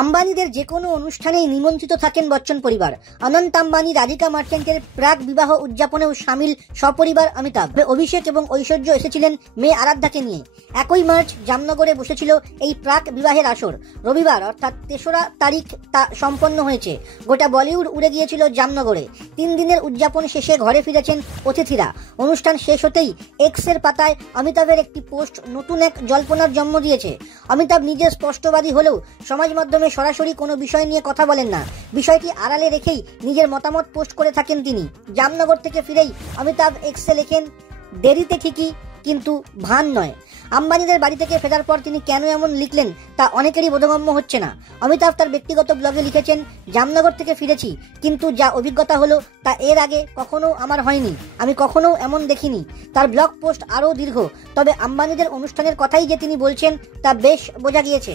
আম্বানিদের যে কোনো অনুষ্ঠানেই নিমন্ত্রিত থাকেন বচ্চন পরিবার। অনন্ত আম্বানি রাধিকা মার্চেন্টের প্রাক বিবাহ উদযাপনেও সামিল সপরিবার অমিতাভ। অভিষেক এবং ঐশ্বর্য এসেছিলেন মেয়ে আরাধ্যাকে নিয়ে। 1 মার্চ জামনগরে বসেছিল এই প্রাক বিবাহের আসর। রবিবার অর্থাৎ 3রা তারিখ তা সম্পন্ন হয়েছে। গোটা বলিউড উড়ে গিয়েছিল জামনগরে। 3 দিনের উদযাপন শেষে ঘরে ফিরেছেন অতিথিরা। অনুষ্ঠান শেষ হতেই এক্সের পাতায় অমিতাভের একটি পোস্ট নতুন এক জল্পনার জন্ম দিয়েছে। অমিতাভ নিজে স্পষ্টবাদী হলেও সমাজ মাধ্যমে সরাসরি কোনো বিষয় নিয়ে কথা বলেন না। বিষয়টি আড়ালে রেখেই নিজের মতামত পোস্ট করে থাকেন তিনি। জামনগর থেকে ফিরেই অমিতাভ এক্সে লেখেন, দেরিতে ঠিকই কিন্তু ভান নয়। আম্বানিদের বাড়ি থেকে ফেরার পর তিনি কেন এমন লিখলেন তা অনেকেরই বোধগম্য হচ্ছে না। অমিতাভ তার ব্যক্তিগত ব্লগে লিখেছেন, জামনগর থেকে ফিরেছি, কিন্তু যা অভিজ্ঞতা হলো তা এর আগে কখনো আমার হয়নি। আমি কখনো এমন দেখিনি। তার ব্লগ পোস্ট আরও দীর্ঘ, তবে আম্বানিদের অনুষ্ঠানের কথাই যে তিনি বলছেন তা বেশ বোঝা গিয়েছে।